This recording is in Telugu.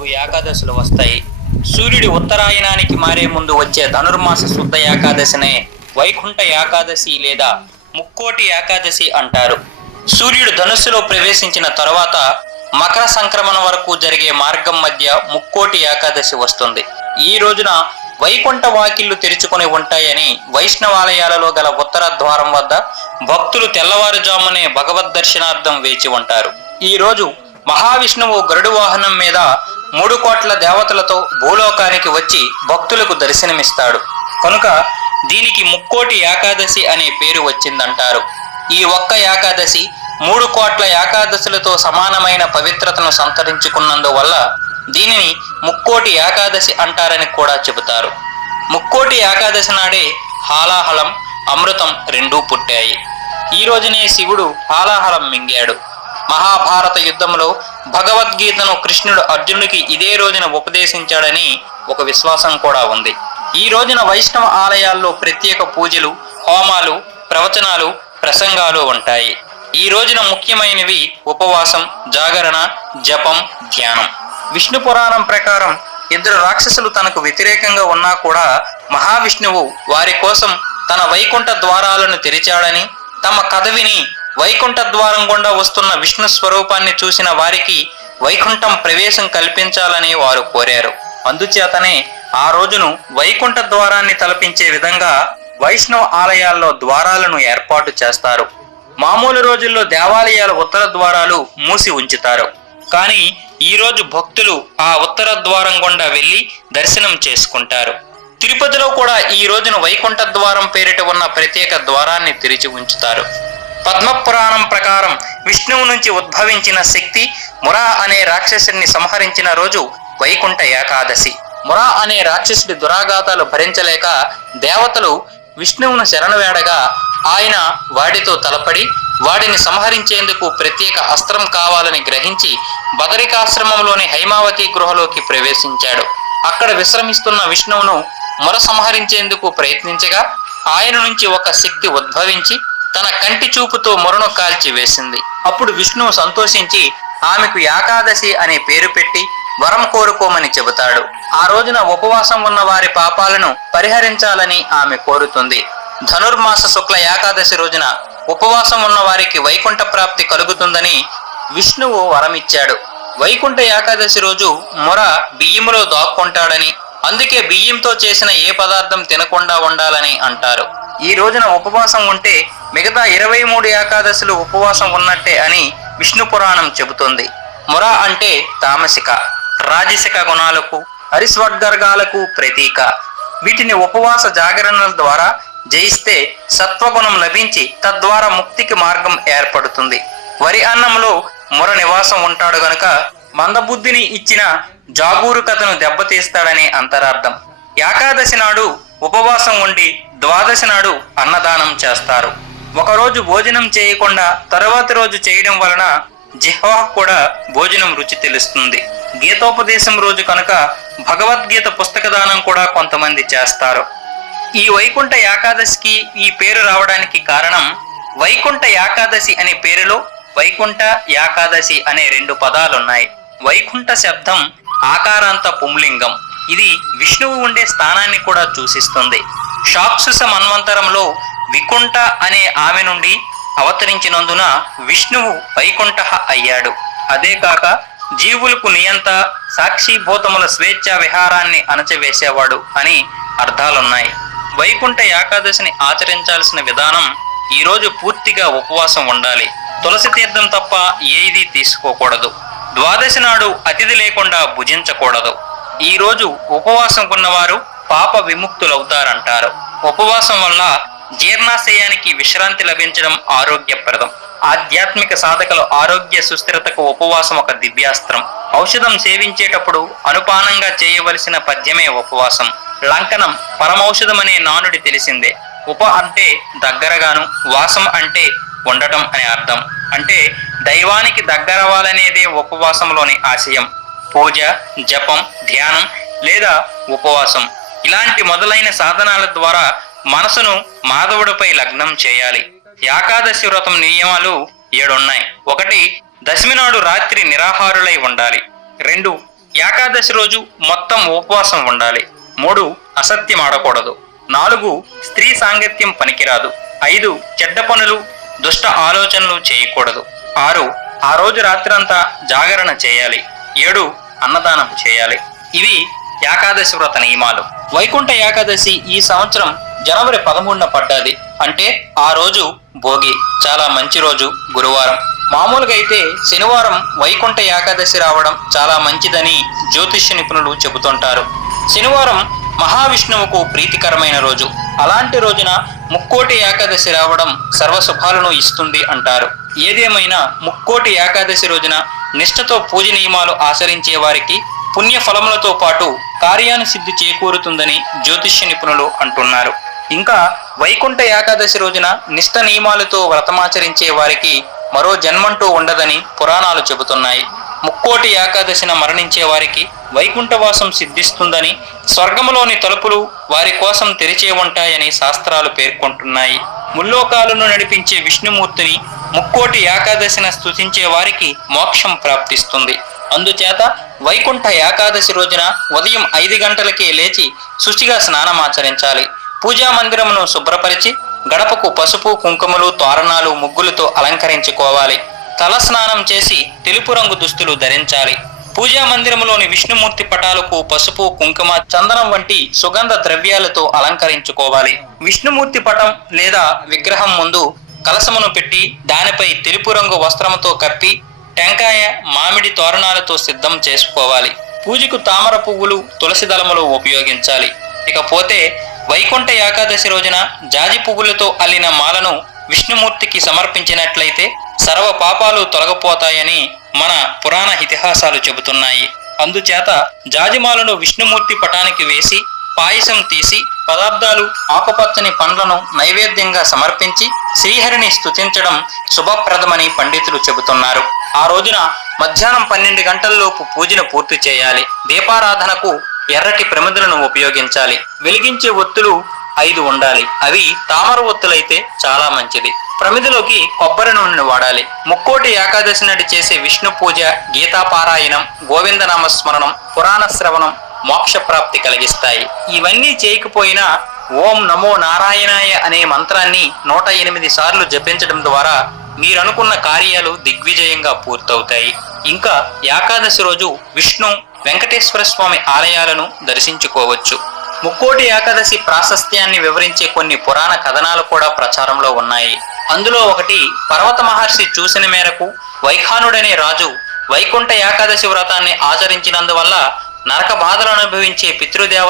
4 ఏకాదశులు వస్తాయి. సూర్యుడి ఉత్తరాయణానికి మారే ముందు వచ్చే ధనుర్మాస శుద్ధ ఏకాదశినే వైకుంఠ ఏకాదశి లేదా ముక్కోటి ఏకాదశి అంటారు. సూర్యుడు ధనుస్సులో ప్రవేశించిన తరువాత మకర సంక్రమణ వరకు జరిగే మార్గం మధ్య ముక్కోటి ఏకాదశి వస్తుంది. ఈ రోజున వైకుంఠ వాకిళ్లు తెరుచుకొని ఉంటాయని వైష్ణవాలయాలలో గల ఉత్తర ద్వారం వద్ద భక్తులు తెల్లవారుజామునే భగవద్ దర్శనార్థం వేచి ఉంటారు. ఈ రోజు మహావిష్ణువు గరుడు వాహనం మీద 3 కోట్ల దేవతలతో భూలోకానికి వచ్చి భక్తులకు దర్శనమిస్తాడు కనుక దీనికి ముక్కోటి ఏకాదశి అనే పేరు వచ్చిందంటారు. ఈ ఒక్క ఏకాదశి 3 కోట్ల ఏకాదశులతో సమానమైన పవిత్రతను సంతరించుకున్నందువల్ల దీనిని ముక్కోటి ఏకాదశి అంటారని కూడా చెబుతారు. ముక్కోటి ఏకాదశి నాడే హాలాహలం, అమృతం రెండూ పుట్టాయి. ఈ రోజునే శివుడు హాలాహలం మింగాడు. మహాభారత యుద్ధంలో భగవద్గీతను కృష్ణుడు అర్జునుడికి ఇదే రోజున ఉపదేశించాడని ఒక విశ్వాసం కూడా ఉంది. ఈ రోజున వైష్ణవ ఆలయాల్లో ప్రత్యేక పూజలు, హోమాలు, ప్రవచనాలు, ప్రసంగాలు ఉంటాయి. ఈ రోజున ముఖ్యమైనవి ఉపవాసం, జాగరణ, జపం, ధ్యానం. విష్ణు పురాణం ప్రకారం 2 రాక్షసులు తనకు వ్యతిరేకంగా ఉన్నా కూడా మహావిష్ణువు వారి కోసం తన వైకుంఠ ద్వారాలను తెరిచాడని, తమ కథ విని వైకుంఠ ద్వారం గుండా వస్తున్న విష్ణు స్వరూపాన్ని చూసిన వారికి వైకుంఠం ప్రవేశం కల్పించాలని వారు కోరారు. అందుచేతనే ఆ రోజును వైకుంఠ ద్వారాన్ని తలపించే విధంగా వైష్ణవ ఆలయాల్లో ద్వారాలను ఏర్పాటు చేస్తారు. మామూలు రోజుల్లో దేవాలయాల ఉత్తర ద్వారాలు మూసి ఉంచుతారు. కానీ ఈ రోజు భక్తులు ఆ ఉత్తర ద్వారం గుండా వెళ్లి దర్శనం చేసుకుంటారు. తిరుపతిలో కూడా ఈ రోజున వైకుంఠ ద్వారం పేరిట ఉన్న ప్రత్యేక ద్వారాన్ని తెరిచి ఉంచుతారు. పద్మపురాణం ప్రకారం విష్ణువు నుంచి ఉద్భవించిన శక్తి మురా అనే రాక్షసుడిని సంహరించిన రోజు వైకుంఠ ఏకాదశి. మురా అనే రాక్షసుడి దురాఘాతాలు భరించలేక దేవతలు విష్ణువును శరణవేడగా ఆయన వాడితో తలపడి వాడిని సంహరించేందుకు ప్రత్యేక అస్త్రం కావాలని గ్రహించి బదరికాశ్రమంలోని హైమావతి గృహలోకి ప్రవేశించాడు. అక్కడ విశ్రమిస్తున్న విష్ణువును ముర సంహరించేందుకు ప్రయత్నించగా ఆయన నుంచి ఒక శక్తి ఉద్భవించి తన కంటి చూపుతో మురను కాల్చి వేసింది. అప్పుడు విష్ణువు సంతోషించి ఆమెకు ఏకాదశి అనే పేరు పెట్టి వరం కోరుకోమని చెబుతాడు. ఆ రోజున ఉపవాసం ఉన్న వారి పాపాలను పరిహరించాలని ఆమె కోరుతుంది. ధనుర్మాస శుక్ల ఏకాదశి రోజున ఉపవాసం ఉన్న వారికి వైకుంఠ ప్రాప్తి కలుగుతుందని విష్ణువు వరమిచ్చాడు. వైకుంఠ ఏకాదశి రోజు ముర బియ్యములో దాక్కుంటాడని, అందుకే బియ్యంతో చేసిన ఏ పదార్థం తినకుండా ఉండాలని అంటారు. ఈ రోజున ఉపవాసం ఉంటే మిగతా 23 ఏకాదశులు ఉపవాసం ఉన్నట్టే అని విష్ణు పురాణం చెబుతుంది. ముర అంటే తామసిక, రాజసిక గుణాలకు, హరిస్వర్గాలకు ప్రతీక. వీటిని ఉపవాస జాగరణల ద్వారా జయిస్తే సత్వగుణం లభించి తద్వారా ముక్తికి మార్గం ఏర్పడుతుంది. వరి అన్నంలో ముర నివాసం ఉంటాడు గనుక మందబుద్ధిని ఇచ్చిన జాగూరుకతను దెబ్బతీస్తాడని అంతరార్థం. ఏకాదశి నాడు ఉపవాసం ఉండి ద్వాదశి నాడు అన్నదానం చేస్తారు. ఒకరోజు భోజనం చేయకుండా తరువాతి రోజు చేయడం వలన జిహ్వాకు కూడా భోజనం రుచి తెలుస్తుంది. గీతోపదేశం రోజు కనుక భగవద్గీత పుస్తక దానం కూడా కొంతమంది చేస్తారు. ఈ వైకుంఠ ఏకాదశికి ఈ పేరు రావడానికి కారణం వైకుంఠ ఏకాదశి అనే పేరులో వైకుంఠ ఏకాదశి అనే 2 పదాలున్నాయి. వైకుంఠ శబ్దం ఆకారాంత పుంలింగం. ఇది విష్ణువు ఉండే స్థానాన్ని కూడా సూచిస్తుంది. శాక్షుష మన్వంతరంలో వికుంఠ అనే ఆమె నుండి అవతరించినందున విష్ణువు వైకుంఠ అయ్యాడు. అదే కాక జీవులకు నియంత, సాక్షిభూతముల స్వేచ్ఛా విహారాన్ని అణచివేసేవాడు అని అర్థాలున్నాయి. వైకుంఠ ఏకాదశిని ఆచరించాల్సిన విధానం: ఈరోజు పూర్తిగా ఉపవాసం ఉండాలి. తులసి తీర్థం తప్ప ఏది తీసుకోకూడదు. ద్వాదశి నాడు అతిథి లేకుండా భుజించకూడదు. ఈ రోజు ఉపవాసం ఉన్నవారు పాప విముక్తులవుతారంటారు. ఉపవాసం వల్ల జీర్ణాశయానికి విశ్రాంతి లభించడం ఆరోగ్యప్రదం. ఆధ్యాత్మిక సాధకుల ఆరోగ్య సుస్థిరతకు ఉపవాసం ఒక దివ్యాస్త్రం. ఔషధం సేవించేటప్పుడు అనుపానంగా చేయవలసిన పద్యమే ఉపవాసం. లంకనం పరమౌషధమనే నానుడి తెలిసిందే. ఉప అంటే దగ్గరగాను, వాసం అంటే ఉండటం అనే అర్థం. అంటే దైవానికి దగ్గరవ్వాలనేదే ఉపవాసంలోని ఆశయం. పూజ, జపం, ధ్యానం లేదా ఉపవాసం ఇలాంటి మొదలైన సాధనాల ద్వారా మనసును మాధవుడిపై లగ్నం చేయాలి. ఏకాదశి వ్రతం నియమాలు 7 ఉన్నాయి. 1. దశమి నాడు రాత్రి నిరాహారులై ఉండాలి. 2. ఏకాదశి రోజు మొత్తం ఉపవాసం ఉండాలి. 3 అసత్యం ఆడకూడదు. 4 స్త్రీ సాంగత్యం పనికిరాదు. 5 చెడ్డ పనులు దుష్ట ఆలోచనలు చేయకూడదు. 6 ఆ రోజు రాత్రంతా జాగరణ చేయాలి. 7 అన్నదానం చేయాలి. ఇవి ఏకాదశి వ్రత నియమాలు. వైకుంఠ ఏకాదశి ఈ సంవత్సరం జనవరి 13న పడ్డది. అంటే ఆ రోజు భోగి, చాలా మంచి రోజు, గురువారం. మామూలుగా అయితే శనివారం వైకుంఠ ఏకాదశి రావడం చాలా మంచిదని జ్యోతిష్య నిపుణులు చెబుతుంటారు. శనివారం మహావిష్ణువుకు ప్రీతికరమైన రోజు. అలాంటి రోజున ముక్కోటి ఏకాదశి రావడం సర్వశుభాలను ఇస్తుంది అంటారు. ఏదేమైనా ముక్కోటి ఏకాదశి రోజున నిష్ఠతో పూజ నియమాలు ఆచరించే వారికి పుణ్య ఫలములతో పాటు కార్యానుసిద్ధి చేకూరుతుందని జ్యోతిష్య నిపుణులు అంటున్నారు. ఇంకా వైకుంఠ ఏకాదశి రోజున నిష్ఠ నియమాలతో వ్రతమాచరించే వారికి మరో జన్మంటూ ఉండదని పురాణాలు చెబుతున్నాయి. ముక్కోటి ఏకాదశిన మరణించే వారికి వైకుంఠవాసం సిద్ధిస్తుందని, స్వర్గములోని తలుపులు వారి కోసం తెరిచే ఉంటాయని శాస్త్రాలు పేర్కొంటున్నాయి. ముల్లోకాలను నడిపించే విష్ణుమూర్తిని ముక్కోటి ఏకాదశిన స్తుతించే వారికి మోక్షం ప్రాప్తిస్తుంది. అందుచేత వైకుంఠ ఏకాదశి రోజున ఉదయం 5 గంటలకే లేచి శుచిగా స్నానమాచరించాలి. పూజా మందిరమును శుభ్రపరిచి గడపకు పసుపు, కుంకుమలు, తోరణాలు, ముగ్గులతో అలంకరించుకోవాలి. తల స్నానం చేసి తెలుపు రంగు దుస్తులు ధరించాలి. పూజా మందిరములోని విష్ణుమూర్తి పటాలకు పసుపు, కుంకుమ, చందనం వంటి సుగంధ ద్రవ్యాలతో అలంకరించుకోవాలి. విష్ణుమూర్తి పటం లేదా విగ్రహం ముందు కలశమును పెట్టి దానిపై తెలుపు రంగు వస్త్రముతో కప్పి టెంకాయ, మామిడి తోరణాలతో సిద్ధం చేసుకోవాలి. పూజకు తామర పువ్వులు, తులసి దళములు ఉపయోగించాలి. ఇకపోతే వైకుంఠ ఏకాదశి రోజున జాజి పువ్వులతో అల్లిన మాలను విష్ణుమూర్తికి సమర్పించినట్లయితే సర్వ పాపాలు తొలగిపోతాయని మన పురాణ ఇతిహాసాలు చెబుతున్నాయి. అందుచేత జాజిమాలను విష్ణుమూర్తి పటానికి వేసి పాయసం తీసి పదార్థాలు, ఆకుపచ్చని పండ్లను నైవేద్యంగా సమర్పించి శ్రీహరిని స్తుతించడం శుభప్రదమని పండితులు చెబుతున్నారు. ఆ రోజున మధ్యాహ్నం 12 గంటలలోపు పూజను పూర్తి చేయాలి. దీపారాధనకు ఎర్రటి ప్రమిదలను ఉపయోగించాలి. వెలిగించే ఒత్తులు 5 ఉండాలి. అవి తామర ఒత్తులైతే చాలా మంచిది. ప్రమిదలోకి కొబ్బరి నూనెను వాడాలి. ముక్కోటి ఏకాదశి నాడు చేసే విష్ణు పూజ, గీతాపారాయణం, గోవిందనామస్మరణం, పురాణ శ్రవణం మోక్ష ప్రాప్తి కలిగిస్తాయి. ఇవన్నీ చేయకపోయినా ఓం నమో నారాయణాయ అనే మంత్రాన్ని 108 సార్లు జపించడం ద్వారా మీరనుకున్న కార్యాలు దిగ్విజయంగా పూర్తవుతాయి. ఇంకా ఏకాదశి రోజు విష్ణు, వెంకటేశ్వర స్వామి ఆలయాలను దర్శించుకోవచ్చు. ముక్కోటి ఏకాదశి ప్రాశస్త్యాన్ని వివరించే కొన్ని పురాణ కథనాలు కూడా ప్రచారంలో ఉన్నాయి. అందులో ఒకటి, పర్వత మహర్షి చూసిన మేరకు వైఖానుడనే రాజు వైకుంఠ ఏకాదశి వ్రతాన్ని ఆచరించినందువల్ల నరక బాధలు అనుభవించే పితృదేవ